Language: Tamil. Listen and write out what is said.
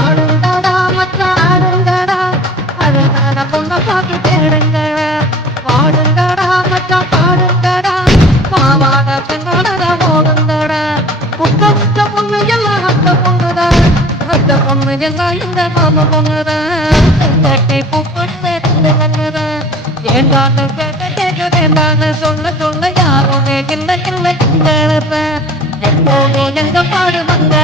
ஆடுங்கடா மச்சான் ஆடுங்கடா, அழகான பொண்ணை பார்த்து தேடுங்கடா. பாடுங்கடா மச்சான் பாடுங்கடா, பாவாட பெண்ணோட ஓடுங்கடா. புட்ட புட்ட பொண்ணு எல்லாம் அந்த பொண்ணுதான், அந்த பொண்ணு எல்லாம் இந்த மாம பொண்ணுதான். கட்டை பூப்பட்டு கண்ணுதான், ஏண்டான்னு கேட்க கேட்க வேண்டான்னு சொல்ல சொல்ல யாருமே இல்லை இல்லை எப்போதும் எங்க பாடு வந்த